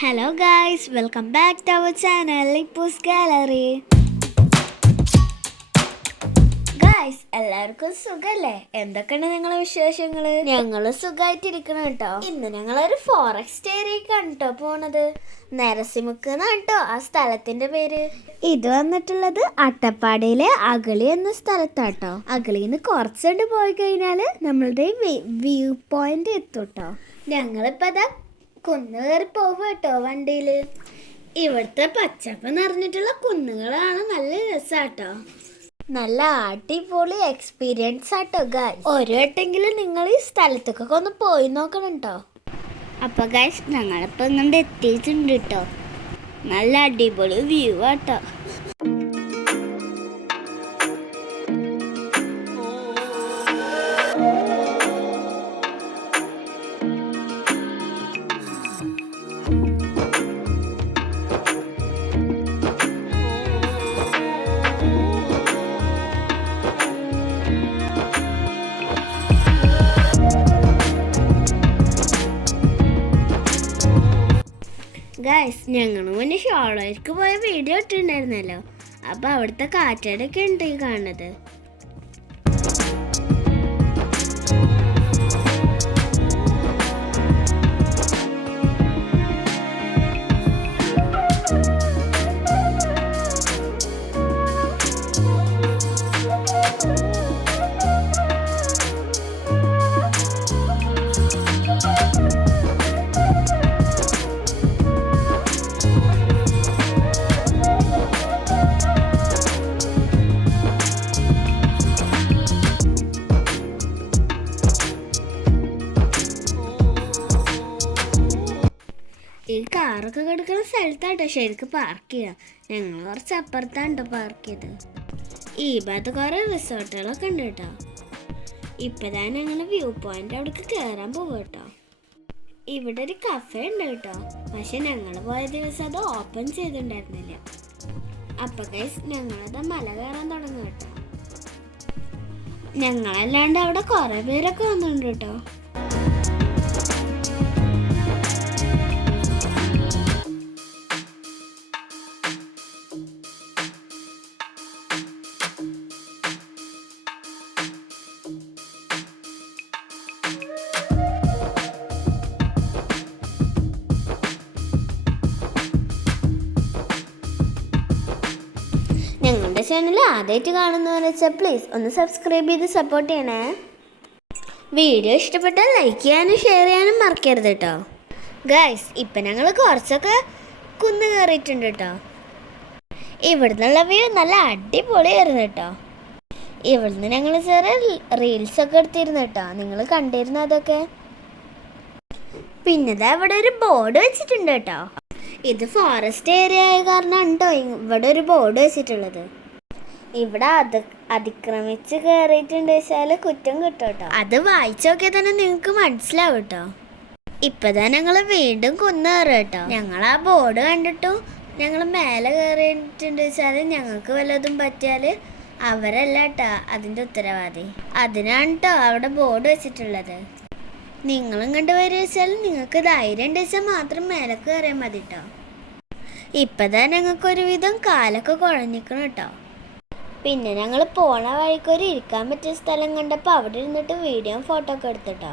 Hello guys, welcome back to our channel ഇപ്പൂസ് gallery. Guys, എല്ലാവർക്കും സുഖല്ലേ? എന്തൊക്കെയാണ് നിങ്ങളെ വിശേഷങ്ങള്? ഞങ്ങള് സുഖമായിട്ടിരിക്കണം കേട്ടോ. ഇന്ന് ഞങ്ങളൊരു ഫോറസ്റ്റ് ഏരിയക്കാണ് കേട്ടോ പോണത്. നരസിമുക്ക് എന്നാട്ടോ ആ സ്ഥലത്തിന്റെ പേര്. ഇത് വന്നിട്ടുള്ളത് അട്ടപ്പാടിയിലെ അഗളി എന്ന സ്ഥലത്താട്ടോ. അഗളിന്ന് കുറച്ചുകൊണ്ട് പോയി കഴിഞ്ഞാല് നമ്മളുടെ വ്യൂ പോയിന്റ് എത്തും കേട്ടോ. ഞങ്ങളിപ്പോ അതാ കുന്ന് കയറി പോവുക കേട്ടോ വണ്ടിയില്. ഇവിടുത്തെ പച്ചപ്പ് നിറഞ്ഞിട്ടുള്ള കുന്നുകളാണ് നല്ല രസാട്ടോ. നല്ല അടിപൊളി എക്സ്പീരിയൻസ് ആട്ടോ ഗായ്സ്. ഒരു വട്ടെങ്കിലും നിങ്ങൾ ഈ സ്ഥലത്തേക്കൊക്കെ ഒന്ന് പോയി നോക്കണം കേട്ടോ. അപ്പൊ ഗായ്സ്, ഞങ്ങളിപ്പോ ഇങ്ങോട്ട് എത്തിയിട്ടുണ്ട് കേട്ടോ. നല്ല അടിപൊളി വ്യൂ ആട്ടോ. ഗായ്സ്, ഞങ്ങൾ മുന്നേ ഷോളേർക്ക് പോയ വീഡിയോ ഇട്ടിട്ടുണ്ടായിരുന്നല്ലോ. അപ്പോൾ അവിടുത്തെ കാറ്റാടൊക്കെ ഉണ്ട് ഈ കാണുന്നത്. ഈ കാറൊക്കെ കിടക്കുന്ന സ്ഥലത്താട്ടോ ശരിക്കും പാർക്ക് ചെയ്യാം. ഞങ്ങൾ കുറച്ച് അപ്പുറത്താണ് പാർക്ക് ചെയ്തത്. ഈ ഭാഗത്ത് കുറേ റിസോർട്ടുകളൊക്കെ ഉണ്ട് കേട്ടോ. ഇപ്പം തന്നെ ഞങ്ങൾ വ്യൂ പോയിന്റ് അവിടേക്ക് കയറാൻ പോകും കേട്ടോ. ഇവിടെ ഒരു കഫേ ഉണ്ട് കേട്ടോ. പക്ഷെ ഞങ്ങൾ പോയ ദിവസം അത് ഓപ്പൺ ചെയ്തിട്ടുണ്ടായിരുന്നില്ല. അപ്പം ഗൈസ്, ഞങ്ങളത് മല കയറാൻ തുടങ്ങും കേട്ടോ. ഞങ്ങളല്ലാണ്ട് അവിടെ കുറേ പേരൊക്കെ വന്നിട്ടുണ്ട് കേട്ടോ. ഞങ്ങളുടെ ചാനൽ ആദ്യമായിട്ട് കാണുന്നതെന്ന് വെച്ചാൽ പ്ലീസ് ഒന്ന് സബ്സ്ക്രൈബ് ചെയ്ത് സപ്പോർട്ട് ചെയ്യണേ. വീഡിയോ ഇഷ്ടപ്പെട്ടാൽ ലൈക്ക് ചെയ്യാനും ഷെയർ ചെയ്യാനും മറക്കരുത് കേട്ടോ. ഗൈസ്, ഇപ്പം ഞങ്ങൾ കുറച്ചൊക്കെ കുന്ന് കയറിയിട്ടുണ്ട് കേട്ടോ. ഇവിടുന്നുള്ള വ്യൂ നല്ല അടിപൊളിയായിരുന്നു കേട്ടോ. ഇവിടുന്ന് ഞങ്ങൾ ചെറിയ റീൽസൊക്കെ എടുത്തിരുന്നു കേട്ടോ. നിങ്ങൾ കണ്ടിരുന്നു അതൊക്കെ. പിന്നെ ഇവിടെ ഒരു ബോർഡ് വെച്ചിട്ടുണ്ട് കേട്ടോ. ഇത് ഫോറസ്റ്റ് ഏരിയ ആയ കാരണമാണ് കേട്ടോ ഇവിടെ ഒരു ബോർഡ് വെച്ചിട്ടുള്ളത്. ഇവിടെ അതിക്രമിച്ച് കയറിയിട്ടുണ്ട് വെച്ചാൽ കുറ്റം കിട്ടും കേട്ടോ. അത് വായിച്ചു നോക്കിയാൽ തന്നെ നിങ്ങൾക്ക് മനസ്സിലാവും കേട്ടോ. ഇപ്പം തന്നെ ഞങ്ങൾ വീണ്ടും കുന്ന് കയറും കേട്ടോ. ഞങ്ങൾ ആ ബോർഡ് കണ്ടിട്ടു ഞങ്ങൾ മേലെ കയറിയിട്ടുണ്ട് വെച്ചാൽ ഞങ്ങൾക്ക് വല്ലതും പറ്റിയാൽ അവരല്ല കേട്ടോ അതിൻ്റെ ഉത്തരവാദി. അതിനാണ് കേട്ടോ അവിടെ ബോർഡ് വെച്ചിട്ടുള്ളത്. നിങ്ങളും കണ്ടു വരിക വെച്ചാൽ നിങ്ങൾക്ക് ധൈര്യം ഉണ്ട് വെച്ചാൽ മാത്രം മേലേക്ക് കയറിയാൽ മതി കേട്ടോ. ഇപ്പം തന്നെ ഞങ്ങൾക്ക് ഒരുവിധം കാലൊക്കെ കുഴഞ്ഞിക്കണം കേട്ടോ. പിന്നെ ഞങ്ങൾ പോണ വഴിക്കൊരു ഇരിക്കാൻ പറ്റിയ സ്ഥലം കണ്ടപ്പോൾ അവിടെ ഇരുന്നിട്ട് വീഡിയോ ഫോട്ടോ ഒക്കെ എടുത്തിട്ടോ.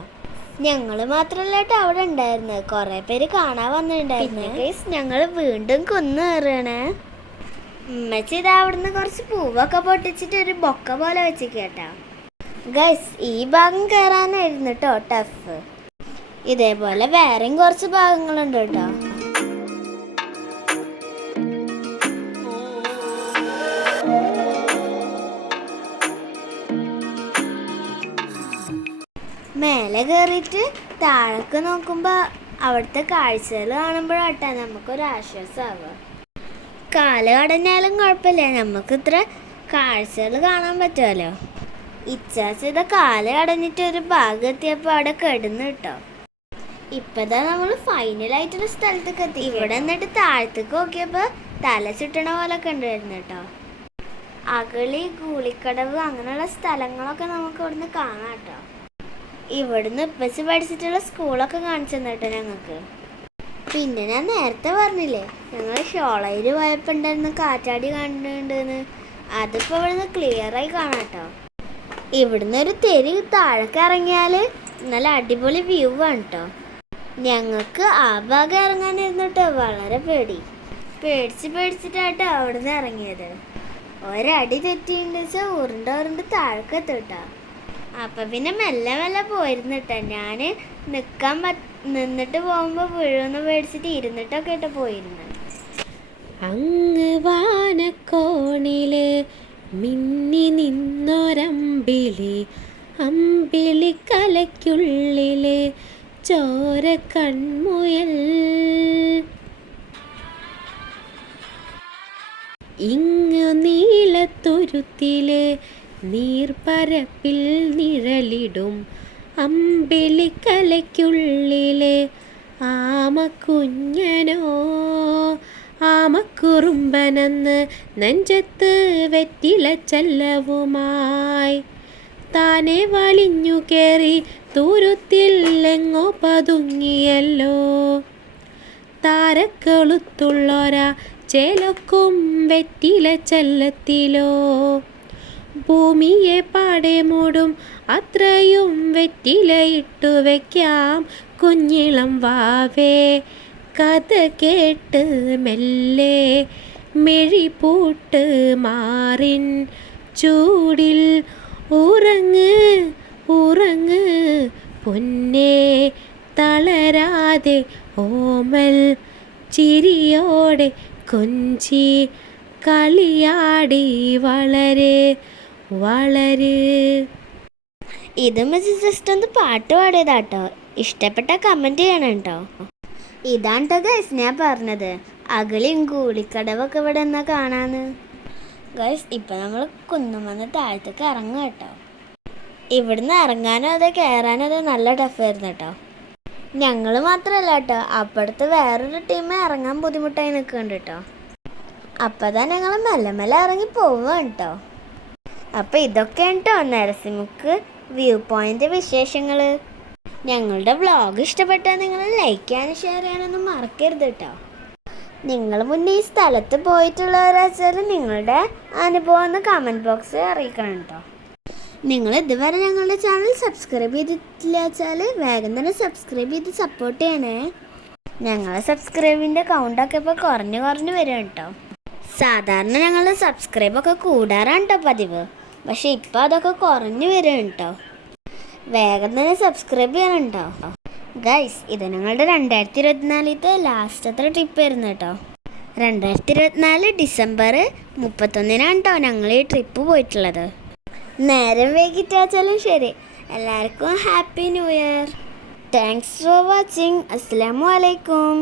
ഞങ്ങൾ മാത്രമല്ല കേട്ടോ അവിടെ ഉണ്ടായിരുന്നത്, കുറേ പേര് കാണാൻ വന്നിട്ടുണ്ടായിരുന്നു. ഗൈസ്, ഞങ്ങൾ വീണ്ടും കുന്ന് കയറുകയാണ്. ഉമ്മച്ചി ഇതാ അവിടുന്ന് കുറച്ച് പൂവൊക്കെ പൊട്ടിച്ചിട്ട് ഒരു ബൊക്ക പോലെ വെച്ചിട്ട് കേട്ടോ. ഗൈസ്, ഈ ഭാഗം കയറാനായിരുന്നു കേട്ടോ ടഫ്. ഇതേപോലെ വേറെയും കുറച്ച് ഭാഗങ്ങളുണ്ട് കേട്ടോ. മേലെ കയറിയിട്ട് താഴേക്ക് നോക്കുമ്പോൾ അവിടുത്തെ കാഴ്ചകൾ കാണുമ്പോഴാട്ടാ നമുക്കൊരു ആശ്വാസമാവുക. കാല് കടഞ്ഞാലും കുഴപ്പമില്ല, നമുക്ക് ഇത്ര കാഴ്ചകൾ കാണാൻ പറ്റുമല്ലോ. ഇച്ചാച്ചത കാല് കടഞ്ഞിട്ട് ഒരു ഭാഗം എത്തിയപ്പോൾ അവിടെ കിടന്നു കേട്ടോ. ഇപ്പതാ നമ്മൾ ഫൈനലായിട്ടുള്ള സ്ഥലത്തേക്ക് എത്തി. ഇവിടെ എന്നിട്ട് താഴത്തേക്ക് നോക്കിയപ്പോൾ തല ചുട്ടണ പോലൊക്കെ ഉണ്ടായിരുന്നു കേട്ടോ. അഗളി, ഗൂളിക്കടവ് അങ്ങനെയുള്ള സ്ഥലങ്ങളൊക്കെ നമുക്ക് ഇവിടുന്ന് കാണാം കേട്ടോ. ഇവിടുന്ന് ഇപ്പച്ച് പഠിച്ചിട്ടുള്ള സ്കൂളൊക്കെ കാണിച്ചു തന്നിട്ട് ഞങ്ങൾക്ക്. പിന്നെ ഞാൻ നേരത്തെ പറഞ്ഞില്ലേ ഞങ്ങൾ ഷോളയിൽ പോയപ്പോൾ ഉണ്ടായിരുന്ന കാറ്റാടി കണ്ടിട്ടുണ്ടെന്ന്. അതിപ്പോൾ ഇവിടുന്ന് ക്ലിയറായി കാണാം കേട്ടോ. ഇവിടുന്ന് ഒരു തെരി താഴേക്ക് ഇറങ്ങിയാൽ നല്ല അടിപൊളി വ്യൂ ആണ് കേട്ടോ. ഞങ്ങൾക്ക് ആ ഭാഗം ഇറങ്ങാനിരുന്നിട്ട് വളരെ പേടിച്ചിട്ടാട്ടോ അവിടുന്ന് ഇറങ്ങിയത്. ഒരടി തെറ്റിണ്ട് വെച്ചാൽ ഉരുണ്ട് താഴേക്കെത്തും കേട്ടോ. അപ്പം പിന്നെ മെല്ലെ പോയിരുന്നിട്ടോ. ഞാൻ നിന്നിട്ട് പോകുമ്പോൾ വീഴുമെന്ന് പേടിച്ചിട്ട് ഇരുന്നിട്ടൊക്കെ ഇട്ട് പോയിരുന്നു. അങ്ങ് വാനക്കോണില് മിന്നി നിന്നൊരമ്പിളി കലയ്ക്കുള്ളില് ചോര കൺമുയൽ. ഇങ്ങു നീലത്തുരുത്തില് നീർപ്പരപ്പിൽ നിഴലിടും അമ്പിളിക്കലയ്ക്കുള്ളിലെ ആമക്കുഞ്ഞനോ ആമക്കുറുമ്പനെന്ന് നെഞ്ചത്ത് വെറ്റില ചല്ലവുമായി താനെ വലിഞ്ഞു കയറി തുരുത്തിൽ എങ്ങോ പതുങ്ങിയല്ലോ. താരക്കെളുത്തുള്ളൊരാ ചേലക്കും വെറ്റില ചല്ലത്തിലോ. ഭൂമിയെ പാടെ മൂടും അത്രയും വെറ്റിലയിട്ടു വയ്ക്കാം കുഞ്ഞിളം വാവേ. കഥ കേട്ട് മെല്ലെ മെഴിപൂട്ട് മാറിൻ ചൂടിൽ ഉറങ്ങ് പൊന്നേ തളരാതെ ഓമൽ ചിരിയോടെ കൊഞ്ചി കളിയാടി വളര്. ഇതും ജസ്റ്റ് ഒന്ന് പാട്ട് പാടിയതാട്ടോ. ഇഷ്ടപ്പെട്ട കമൻറ്റ് ചെയ്യണം കേട്ടോ. ഇതാണ് കേട്ടോ ഗൈസ് ഞാൻ പറഞ്ഞത്. അകിളിയും കൂളിക്കടവൊക്കെ ഇവിടെ എന്നാ കാണാന്ന്. ഗൈസ് ഇപ്പം നമ്മൾ കുന്നുമെന്ന് താഴത്തേക്ക് ഇറങ്ങുക കേട്ടോ. ഇവിടുന്ന് ഇറങ്ങാനോ അതോ കയറാനോ അതോ നല്ല ടഫായിരുന്നു കേട്ടോ. ഞങ്ങൾ മാത്രമല്ല കേട്ടോ, അപ്പുറത്ത് വേറൊരു ടീം ഇറങ്ങാൻ ബുദ്ധിമുട്ടായി നിൽക്കുന്നുണ്ട് കേട്ടോ. അപ്പം തന്നെ ഞങ്ങൾ മെല്ലെ ഇറങ്ങി പോവുകയാണ് കേട്ടോ. അപ്പോൾ ഇതൊക്കെയാണ് കേട്ടോ നരസിംഹക്ക് വ്യൂ പോയിൻ്റ് വിശേഷങ്ങൾ. ഞങ്ങളുടെ വ്ളോഗ് ഇഷ്ടപ്പെട്ടാൽ നിങ്ങൾ ലൈക്ക് ചെയ്യാനും ഷെയർ ചെയ്യാനൊന്നും മറക്കരുത് കേട്ടോ. നിങ്ങൾ മുന്നേ ഈ സ്ഥലത്ത് പോയിട്ടുള്ളവരാച്ചാൽ നിങ്ങളുടെ അനുഭവം ഒന്ന് കമൻറ്റ് ബോക്സിൽ അറിയിക്കണം കേട്ടോ. നിങ്ങൾ ഇതുവരെ ഞങ്ങളുടെ ചാനൽ സബ്സ്ക്രൈബ് ചെയ്തിട്ടില്ല വെച്ചാൽ വേഗം തന്നെ സബ്സ്ക്രൈബ് ചെയ്ത് സപ്പോർട്ട് ചെയ്യണേ. ഞങ്ങളെ സബ്സ്ക്രൈബിൻ്റെ കൗണ്ടൊക്കെ ഇപ്പോൾ കുറഞ്ഞ് വരും കേട്ടോ. സാധാരണ ഞങ്ങളുടെ സബ്സ്ക്രൈബൊക്കെ കൂടാറാണ് കേട്ടോ പതിവ്. പക്ഷെ ഇപ്പോൾ അതൊക്കെ കുറഞ്ഞു വരും കേട്ടോ. വേഗം തന്നെ സബ്സ്ക്രൈബ് ചെയ്യണം കേട്ടോ. ഗൈസ് ഇത് ഞങ്ങളുടെ 2024 ലാസ്റ്റത്തെ ട്രിപ്പായിരുന്നു കേട്ടോ. 2024 ഡിസംബർ 31 കേട്ടോ ഞങ്ങൾ ഈ ട്രിപ്പ് പോയിട്ടുള്ളത്. നേരം വൈകിട്ടാച്ചാലും ശരി. എല്ലാവർക്കും happy new year. Thanks for watching. അസ്സലാമു അലൈക്കും.